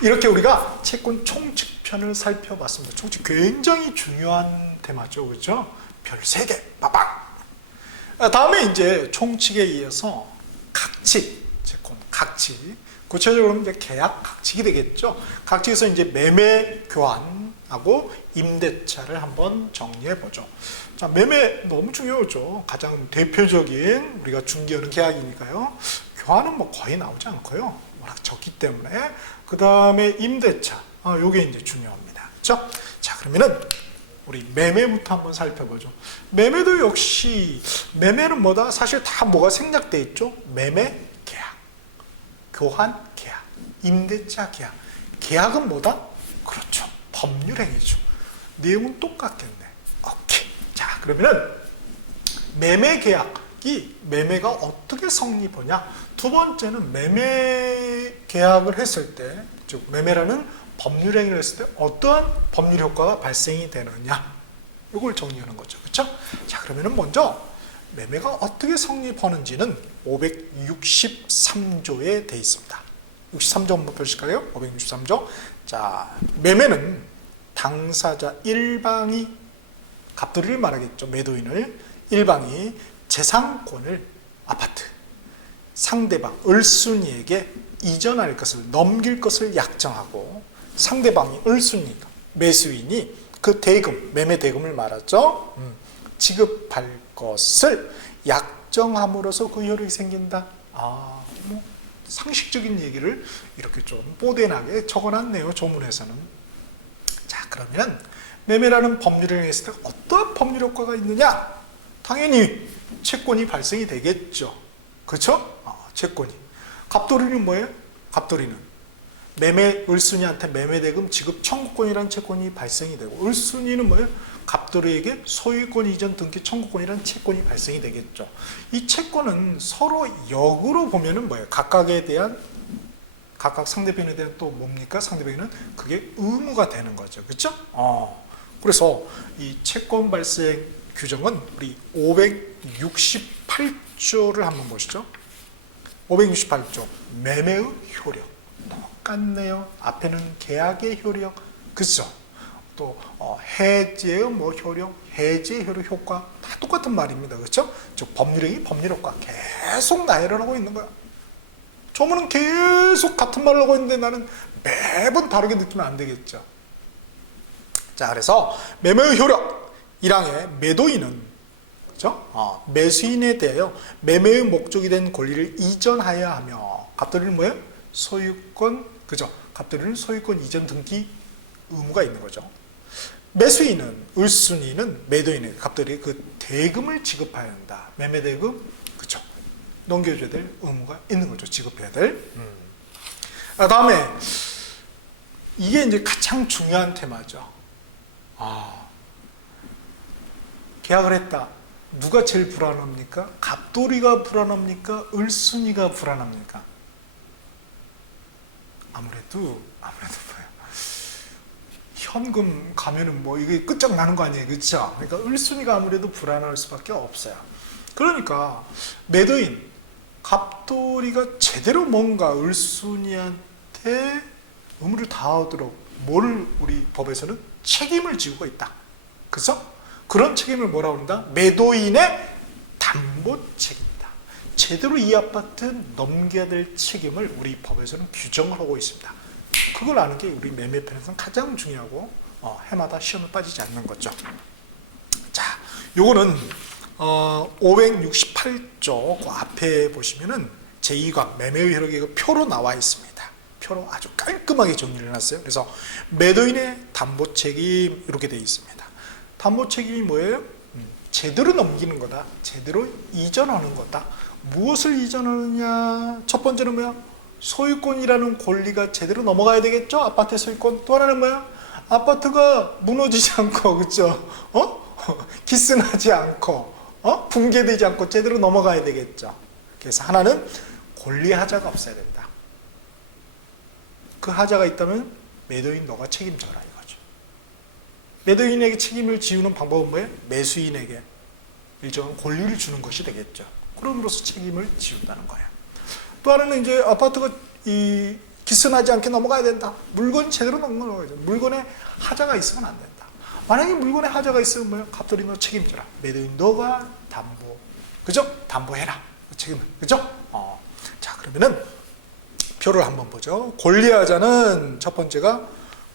이렇게 우리가 채권 총칙편을 살펴봤습니다. 총칙 굉장히 중요한 테마죠. 그렇죠? 별 3개, 빠빵! 다음에 이제 총칙에 의해서 각칙, 채권, 각칙. 구체적으로 이제 계약 각칙이 되겠죠. 각칙에서 이제 매매 교환하고 임대차를 한번 정리해 보죠. 자, 매매 너무 중요하죠. 가장 대표적인 우리가 중개하는 계약이니까요. 교환은 뭐 거의 나오지 않고요. 워낙 적기 때문에. 그 다음에 임대차. 요게 이제 중요합니다. 그렇죠? 자, 그러면은 우리 매매부터 한번 살펴보죠. 매매도 역시 매매는 뭐다? 사실 다 뭐가 생략돼 있죠? 매매 계약, 교환 계약, 임대차 계약. 계약은 뭐다? 그렇죠. 법률행위죠. 내용은 똑같겠네. 오케이. 자, 그러면은 매매 계약이 매매가 어떻게 성립하냐? 두 번째는 매매 계약을 했을 때, 즉 매매라는 법률 행위를 했을 때 어떠한 법률 효과가 발생이 되느냐, 이걸 정리하는 거죠. 그렇죠? 자, 그러면은 먼저 매매가 어떻게 성립하는지는 563조에 되어 있습니다. 63조 한번 펴실까요? 563조. 자, 매매는 당사자 일방이, 갑돌이를 말하겠죠. 매도인을, 일방이 재산권을, 아파트, 상대방 을순이에게 이전할 것을, 넘길 것을 약정하고, 상대방이 을순이가, 매수인이 그 대금, 매매 대금을 말하죠. 지급할 것을 약정함으로써 그 효력이 생긴다. 뭐 상식적인 얘기를 이렇게 좀 뽀대나게 적어놨네요. 조문에서는. 자, 그러면 매매라는 법률을 했을 때 어떠한 법률 효과가 있느냐? 당연히 채권이 발생이 되겠죠. 그렇죠? 채권이. 갑돌이는 뭐예요? 갑돌이는 매매 을순이한테 매매대금 지급 청구권이라는 채권이 발생이 되고, 을순이는 뭐예요? 갑돌이에게 소유권 이전 등기 청구권이라는 채권이 발생이 되겠죠. 이 채권은 서로 역으로 보면은 뭐예요? 각각에 대한, 각각 상대편에 대한 또 뭡니까? 상대편에는 그게 의무가 되는 거죠. 그렇죠? 그래서 이 채권 발생 규정은 우리 568조를 한번 보시죠. 568조 매매의 효력. 똑같네요. 앞에는 계약의 효력, 그죠? 또 해제의 뭐 효력, 해제의 효력, 효과 다 똑같은 말입니다. 그렇죠? 즉 법률행위, 법률효과 계속 나열을 하고 있는 거야. 조문은 계속 같은 말을 하고 있는데 나는 매번 다르게 느끼면 안 되겠죠. 자, 그래서 매매의 효력 1항에 매도인은, 그렇죠? 매수인에 대하여 매매의 목적이 된 권리를 이전하여야 하며, 갑돌이는 뭐예요? 소유권, 그죠? 갑돌이는 소유권 이전 등기 의무가 있는 거죠. 매수인은, 을순이는 매도인에게, 갑돌이 그 대금을 지급해야 한다. 매매 대금, 그죠? 넘겨줘야 될 의무가 있는 거죠. 지급해야 될. 다음에 이게 이제 가장 중요한 테마죠. 계약을 했다. 누가 제일 불안합니까? 갑돌이가 불안합니까? 을순이가 불안합니까? 아무래도 뭐예요? 현금 가면은 뭐 이게 끝장나는 거 아니에요, 그렇죠? 그러니까 을순이가 아무래도 불안할 수밖에 없어요. 그러니까 매도인 갑돌이가 제대로 뭔가 을순이한테 의무를 다하도록 뭘 우리 법에서는 책임을 지고 있다, 그렇죠? 그런 책임을 뭐라고 한다? 매도인의 담보 책임이다. 제대로 이 아파트 넘겨야 될 책임을 우리 법에서는 규정을 하고 있습니다. 그걸 아는 게 우리 매매편에서는 가장 중요하고 해마다 시험에 빠지지 않는 거죠. 자, 요거는 568조 그 앞에 보시면은 제2강 매매의 효력이 표로 나와 있습니다. 표로 아주 깔끔하게 정리를 해놨어요. 그래서 매도인의 담보 책임 이렇게 되어 있습니다. 담보 책임이 뭐예요? 제대로 넘기는 거다. 제대로 이전하는 거다. 무엇을 이전하느냐? 첫 번째는 뭐야? 소유권이라는 권리가 제대로 넘어가야 되겠죠? 아파트의 소유권. 또 하나는 뭐야? 아파트가 무너지지 않고, 그렇죠? 기스나지 않고, 붕괴되지 않고 제대로 넘어가야 되겠죠. 그래서 하나는 권리 하자가 없어야 된다. 그 하자가 있다면 매도인 너가 책임져라 이거죠. 매도인에게 책임을 지우는 방법은 뭐예요? 매수인에게 일정한 권리를 주는 것이 되겠죠. 그럼으로써 책임을 지운다는 거예요. 또 하나는 이제 아파트가 기스나지 않게 넘어가야 된다. 물건 제대로 넘어가야 된다. 물건에 하자가 있으면 안 된다. 만약에 물건에 하자가 있으면 뭐예요? 갑돌이 너 책임져라. 매도인 너가 담보, 그죠? 담보해라. 책임, 그죠? 자, 그러면은 표를 한번 보죠. 권리하자는 첫 번째가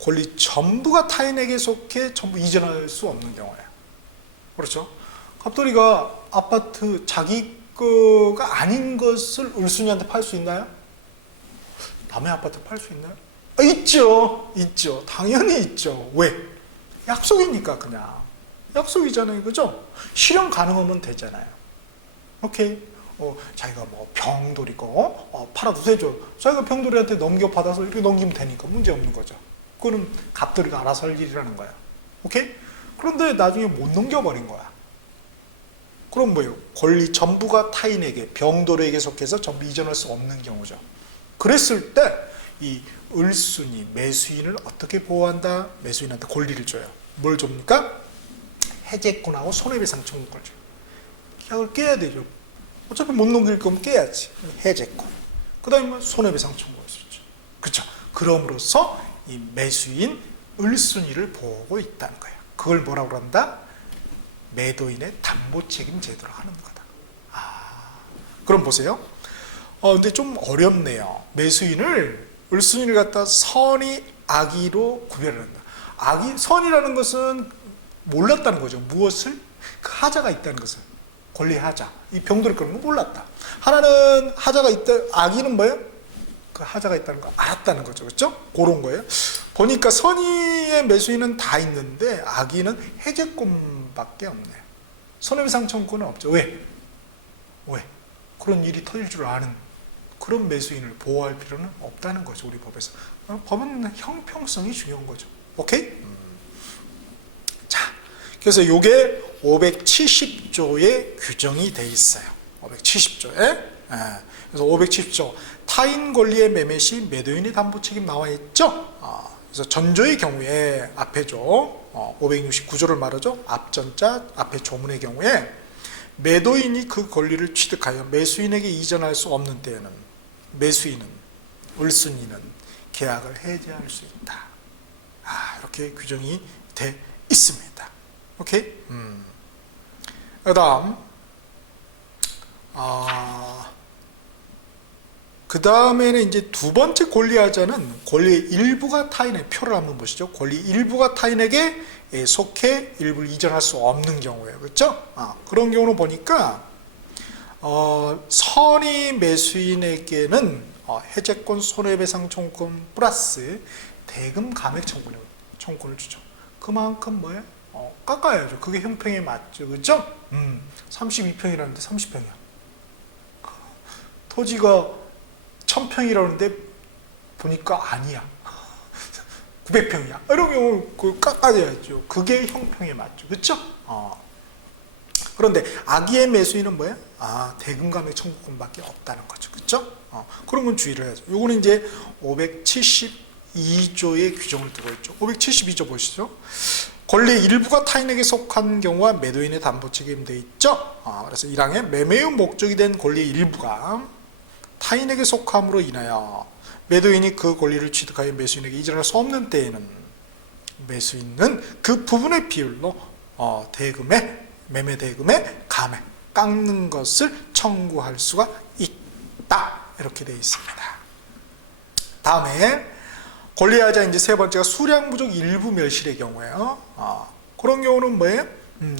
권리 전부가 타인에게 속해 전부 이전할 수 없는 경우예요. 그렇죠? 갑돌이가 아파트 자기 거가 아닌 것을 을순이한테 팔 수 있나요? 남의 아파트 팔 수 있나요? 있죠. 있죠. 당연히 있죠. 왜? 약속이니까 그냥. 약속이잖아요. 그죠? 실현 가능하면 되잖아요. 오케이. 자기가 뭐 병돌이 거 팔아두세요. 자기가 병돌이한테 넘겨받아서 이렇게 넘기면 되니까 문제 없는 거죠. 그거는 갑돌이가 알아서 할 일이라는 거야. 오케이? 그런데 나중에 못 넘겨버린 거야. 그럼 뭐예요? 권리 전부가 타인에게, 병돌에게 속해서 전부 이전할 수 없는 경우죠. 그랬을 때 이 을순이 매수인을 어떻게 보호한다? 매수인한테 권리를 줘요. 뭘 줍니까? 해제권하고 손해배상 청구권을 줘요. 계약을 깨야 되죠. 어차피 못 넘길 거면 깨야지. 해제권. 그 다음에 손해배상 청구할 수 있죠. 그렇죠? 그럼으로써 이 매수인 을순이를 보호하고 있다는 거예요. 그걸 뭐라고 한다? 매도인의 담보책임 제도로 하는 거다. 그럼 보세요. 근데 좀 어렵네요. 매수인을, 을순이를 갖다 선의, 악의로 구별을 한다. 선이라는 것은 몰랐다는 거죠. 무엇을? 그 하자가 있다는 것을. 권리 하자. 이 병돌이 그런 거 몰랐다. 하나는 하자가 있다. 악의는 뭐예요? 그 하자가 있다는 거 알았다는 거죠. 그렇죠? 그런 거예요. 보니까 선의의 매수인은 다 있는데 악의는 해제권밖에 없네요. 손해배상 청구는 없죠. 왜? 그런 일이 터질 줄 아는 그런 매수인을 보호할 필요는 없다는 거죠. 우리 법에서. 법은 형평성이 중요한 거죠. 오케이? 자, 그래서 이게 570조에 규정이 돼 있어요. 570조에. 그래서 570조 타인 권리의 매매 시 매도인의 담보 책임 나와 있죠. 그래서 전조의 경우에 앞에죠. 569조를 말하죠. 앞전자 앞에 조문의 경우에 매도인이 그 권리를 취득하여 매수인에게 이전할 수 없는 때에는 매수인은, 을순이는 계약을 해지할 수 있다. 이렇게 규정이 돼 있습니다. 오케이? 그 다음 그 다음에는 이제 두 번째 권리하자는 권리의 일부가 타인의 표를 한번 보시죠. 권리 일부가 타인에게 속해 일부를 이전할 수 없는 경우예요. 그렇죠? 그런 경우는 보니까 선의 매수인에게는 해제권, 손해배상 청구권 플러스 대금 감액 청구권을 주죠. 그만큼 뭐예요? 깎아야죠. 그게 형평에 맞죠. 그렇죠? 32평이라는데 30평이야. 토지가 1000평이라는데 보니까 아니야. 900평이야. 이런 경우 그걸 깎아야죠. 그게 형평에 맞죠. 그렇죠? 그런데 악의의 매수인은 뭐예요? 대금 감액 청구권밖에 없다는 거죠. 그렇죠? 그런 건 주의를 해야죠. 요거는 이제 572조의 규정을 두고 있죠. 572조 보시죠. 권리 일부가 타인에게 속한 경우와 매도인의 담보 책임되어 있죠. 그래서 1항에 매매의 목적이 된 권리의 일부가 타인에게 속함으로 인하여 매도인이 그 권리를 취득하여 매수인에게 이전할 수 없는 때에는 매수인은 그 부분의 비율로 매매 대금의 감액, 깎는 것을 청구할 수가 있다. 이렇게 되어 있습니다. 다음에 권리하자 이제 세 번째가 수량 부족 일부 멸실의 경우예요. 그런 경우는 뭐예요?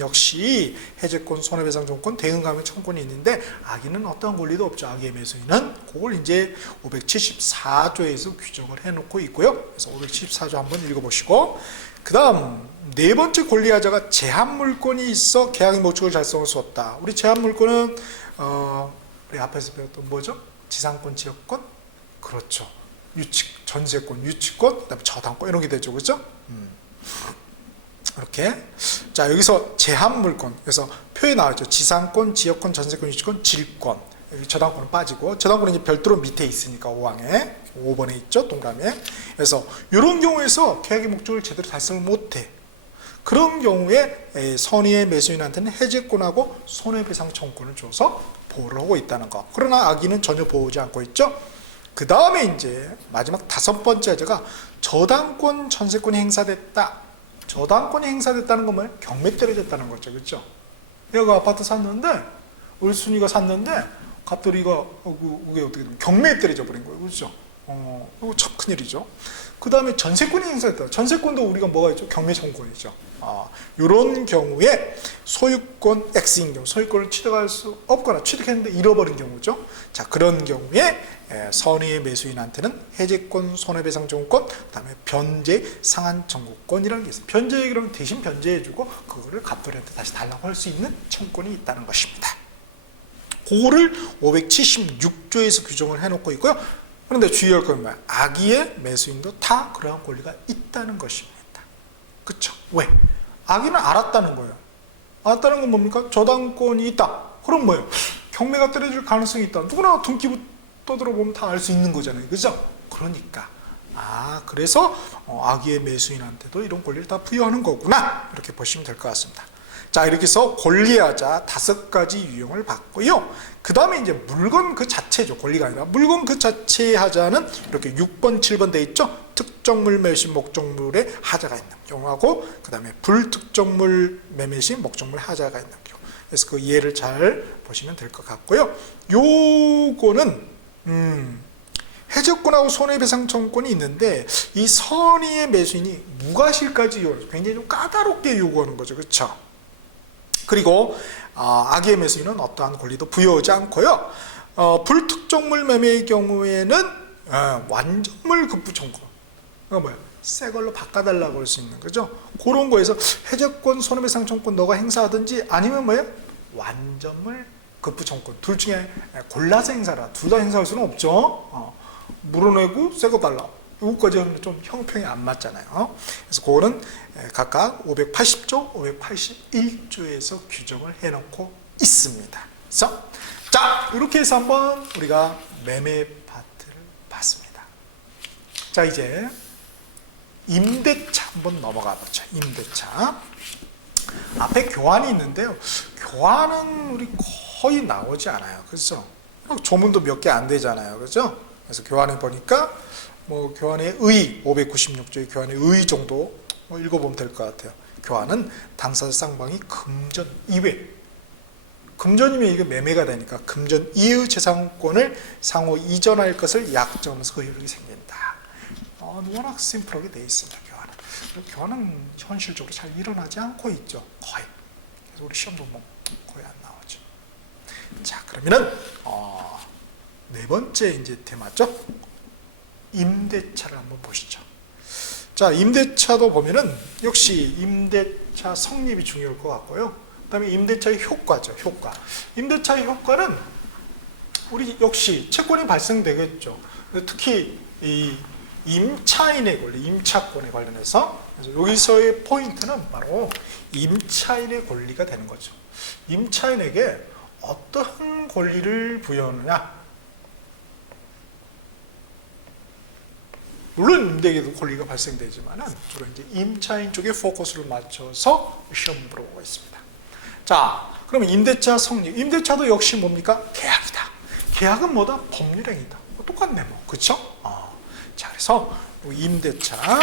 역시 해제권, 손해배상 청구권, 대금 감액 청구권이 있는데 악의는 어떠한 권리도 없죠. 악의의 매수인은 그걸 이제 574조에서 규정을 해놓고 있고요. 그래서 574조 한번 읽어보시고, 그 다음 네 번째 권리하자가 제한 물건이 있어 계약의 목적을 달성할 수 없다. 우리 제한 물건은 우리 앞에서 배웠던 뭐죠? 지상권, 지역권, 그렇죠. 유치, 전세권, 유치권, 그다음에 저당권 이런 게 되죠, 그렇죠? 이렇게. 자, 여기서 제한 물건, 그래서 표에 나왔죠. 지상권, 지역권, 전세권, 유치권, 질권. 여기 저당권은 빠지고, 저당권은 이제 별도로 밑에 있으니까 5항에 5번에 있죠, 동그라미에. 그래서 이런 경우에서 계약의 목적을 제대로 달성을 못해. 그런 경우에 선의의 매수인한테는 해제권하고 손해배상 청구권을 줘서 보호를 하고 있다는 거. 그러나 악의는 전혀 보호하지 않고 있죠. 그 다음에 이제 마지막 5번째 하자가 저당권 전세권이 행사됐다. 저당권이 행사됐다는 건 뭐예요? 경매 떨어졌다는 거죠. 그렇죠? 얘가 아파트 샀는데 우리 순이가 샀는데 갑돌이가 그게 어떻게 되면 경매에 떨어져 버린 거예요. 그렇죠? 이거 참 큰일이죠. 그 다음에 전세권이 행사됐다. 전세권도 우리가 뭐가 있죠? 경매 청구권이죠. 이런 경우에 소유권 X인 경우, 소유권을 취득할 수 없거나 취득했는데 잃어버린 경우죠. 자, 그런 경우에 선의의 매수인한테는 해제권, 손해배상 청구권, 그 다음에 변제 상한 청구권이라는 게 있어요. 변제 그러면 대신 변제해주고 그거를 갑돌이한테 다시 달라고 할 수 있는 청구권이 있다는 것입니다. 그거를 576조에서 규정을 해놓고 있고요. 그런데 주의할 건 뭐야? 악의의 매수인도 다 그러한 권리가 있다는 것입니다. 그쵸? 왜? 악의는 알았다는 거예요. 알았다는 건 뭡니까? 저당권이 있다. 그럼 뭐예요? 경매가 떨어질 가능성이 있다. 누구나 등기부 떠들어보면 다 알 수 있는 거잖아요. 그죠? 그러니까 그래서 악의의 매수인한테도 이런 권리를 다 부여하는 거구나. 이렇게 보시면 될 것 같습니다. 자, 이렇게 해서 권리하자 5가지 유형을 봤고요. 그 다음에 이제 물건 그 자체죠. 권리가 아니라 물건 그 자체의 하자는 이렇게 6번, 7번 돼 있죠. 특정물 매매 시 목적물에 하자가 있는 경우하고, 그 다음에 불특정물 매매 시 목적물 하자가 있는 경우. 그래서 그 예를 잘 보시면 될 것 같고요. 요거는 해적권하고 손해배상 청구권이 있는데 이 선의의 매수인이 무과실까지 요구해요. 굉장히 좀 까다롭게 요구하는 거죠. 그렇죠? 그리고 악의의 매수인은 어떠한 권리도 부여하지 않고요. 불특정물 매매의 경우에는 완전물 급부 청구. 뭐야? 새 걸로 바꿔달라고 할 수 있는 거죠. 그런 거에서 해적권, 손해배상 청구권 너가 행사하든지 아니면 뭐예요? 완전물 급부 청구권. 둘 중에 골라서 행사라. 둘 다 행사할 수는 없죠. 물어내고 새 거 달라. 이거까지 하면 좀 형평이 안 맞잖아요. 그래서 그거는 각각 580조, 581조에서 규정을 해놓고 있습니다. 그래서 자, 이렇게 해서 한번 우리가 매매 파트를 봤습니다. 자, 이제 임대차 한번 넘어가 보죠. 임대차. 앞에 교환이 있는데요. 교환은 우리 거의 나오지 않아요. 그렇죠? 조문도 몇 개 안 되잖아요. 그렇죠? 그래서 교환해 보니까 교환의 의, 596조의 교환의 의 정도 읽어보면 될 것 같아요. 교환은 당사자 쌍방이 금전 이외, 금전이면 이게 매매가 되니까 금전 이의 재산권을 상호 이전할 것을 약정하면서 그 효력이 생긴다. 워낙 심플하게 되어 있습니다. 교환은 현실적으로 잘 일어나지 않고 있죠. 거의. 그래서 우리 시험도 거의 안 나오죠. 자, 그러면은 네 번째 이제 테마죠. 임대차를 한번 보시죠. 자, 임대차도 보면은 역시 임대차 성립이 중요할 것 같고요. 그 다음에 임대차의 효과죠. 효과. 임대차의 효과는 우리 역시 채권이 발생되겠죠. 특히 이 임차인의 권리, 임차권에 관련해서 그래서 여기서의 포인트는 바로 임차인의 권리가 되는 거죠. 임차인에게 어떠한 권리를 부여하느냐? 물론 임대에도 권리가 발생되지만은 주로 이제 임차인 쪽에 포커스를 맞춰서 시험 물어보고 있습니다. 자, 그러면 임대차 성립. 임대차도 역시 뭡니까? 계약이다. 계약은 뭐다? 법률행위다. 똑같네, 그렇죠? 자, 그래서 임대차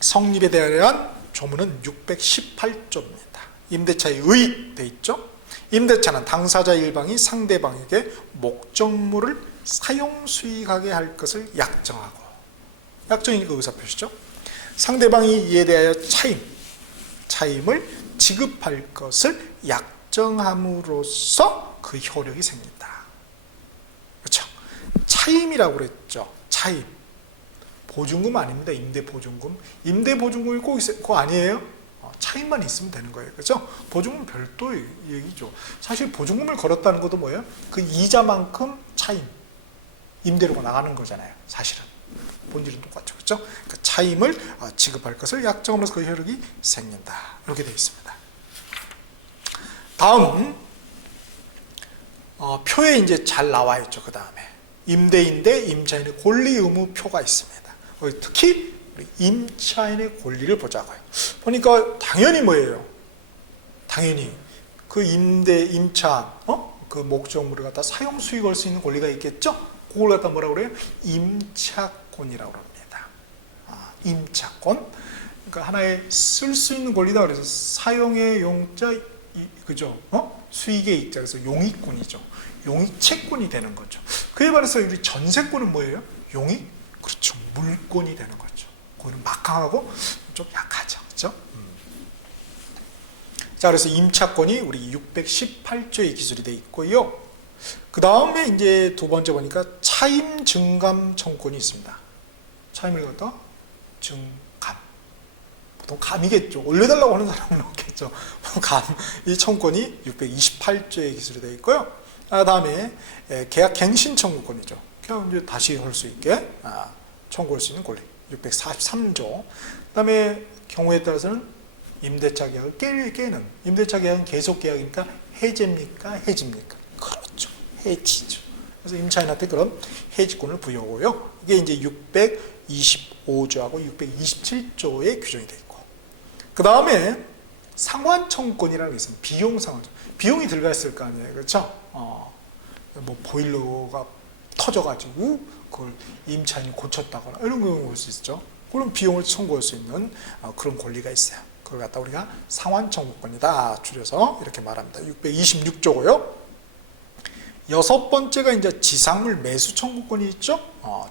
성립에 대한 조문은 618조입니다. 임대차의 의 돼 있죠? 임대차는 당사자 일방이 상대방에게 목적물을 사용 수익하게 할 것을 약정하고, 약정이니까 의사표시죠. 상대방이 이에 대하여 차임을 지급할 것을 약정함으로써 그 효력이 생긴다. 그렇죠? 차임이라고 그랬죠. 차임. 보증금 아닙니다. 임대보증금. 임대보증금이 꼭 있어요. 그거 아니에요? 차임만 있으면 되는 거예요. 그렇죠? 보증금은 별도의 얘기죠. 사실 보증금을 걸었다는 것도 뭐예요? 그 이자만큼 차임, 임대료가 나가는 거잖아요. 사실은. 본질은 똑같죠. 그렇죠? 그 차임을 지급할 것을 약정으로서 그 효력이 생긴다. 이렇게 되어 있습니다. 다음 표에 이제 잘 나와 있죠. 그 다음에 임대인 대 임차인의 권리 의무 표가 있습니다. 특히 우리 임차인의 권리를 보자고요. 보니까 당연히 뭐예요? 당연히 그 임차 그 목적물을 갖다 사용 수익할 수 있는 권리가 있겠죠? 그걸 갖다 뭐라고 그래요? 임차권이라고 합니다. 임차권. 그러니까 하나의 쓸 수 있는 권리다. 그래서 사용의 용자, 그죠? 수익의 익자. 그래서 용익권이죠. 용익채권이 되는 거죠. 그에 반해서 우리 전세권은 뭐예요? 용익? 그렇죠. 물권이 되는 거죠. 그거는 막강하고 좀 약하죠. 그렇죠? 자, 그래서 임차권이 우리 618조에 기술이 되어 있고요. 그 다음에 이제 두 번째 보니까 차임 증감 청구권이 있습니다. 차임을 갖다 증감. 보통 감이겠죠. 올려달라고 하는 사람은 없겠죠. 감. 이 청구권이 628조에 기술이 되어 있고요. 다음에 계약 갱신 청구권이죠. 계약 이제 다시 할 수 있게 청구할 수 있는 권리. 643조. 그 다음에 경우에 따라서는 임대차 계약을 깨는. 임대차 계약은 계속 계약이니까 해제입니까? 해지입니까? 그렇죠. 해지죠. 그래서 임차인한테 그런 해지권을 부여하고요. 이게 이제 625조하고 627조에 규정이 되어 있고. 그 다음에 상환 청구권이라는 게 있습니다. 비용 상환. 비용이 들어가 있을 거 아니에요. 그렇죠? 뭐 보일러가 터져가지고 그걸 임차인이 고쳤다거나 이런 경우가 올 수 있죠. 그런 비용을 청구할 수 있는 그런 권리가 있어요. 그걸 갖다 우리가 상환 청구권이다 줄여서 이렇게 말합니다. 626조고요. 여섯 번째가 이제 지상물 매수 청구권이 있죠.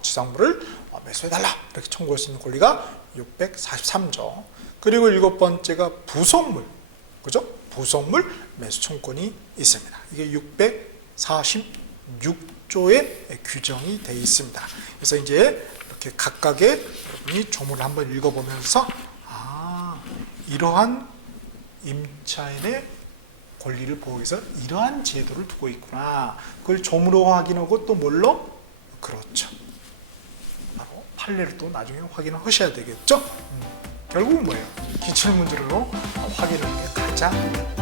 지상물을 매수해달라 이렇게 청구할 수 있는 권리가 643조. 그리고 일곱 번째가 부속물, 그죠? 부속물 매수 청구권이 있습니다. 이게 646조에 규정이 되어 있습니다. 그래서 이제 이렇게 각각의 여러분이 조문을 한번 읽어보면서 이러한 임차인의 권리를 보호하기 위해서 이러한 제도를 두고 있구나. 그걸 조문으로 확인하고 또 뭘로? 그렇죠. 바로 판례를 또 나중에 확인을 하셔야 되겠죠. 결국은 뭐예요? 기출문제로 확인하는 게 가장